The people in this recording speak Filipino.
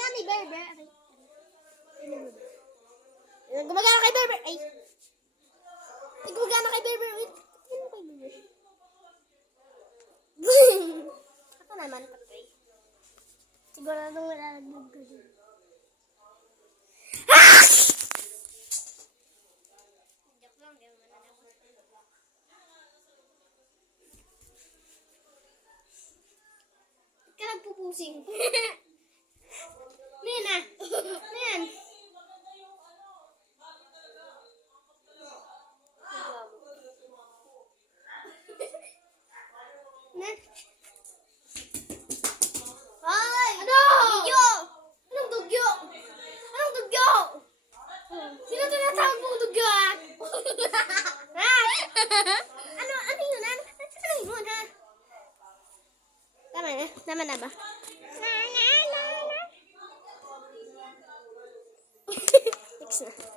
nga ni Berber. Gumagana kay Berber. Ay, gumagana kay Berber. Wait, ano kay Berber? Ako naman, patay. Siguradong malalagdag ko dun. Joke lang, di mo mananabot. Ba't ka nagpupusing? Nina! Nen! Nen! Hoy! Ano? Dugyo! Anong dugyo? Anong dugyo? Sino tinatawag mong dugyo, ha? Ha? Ano yun, ha? Ano yun, ha? Tama na? Tama na ba? Next na.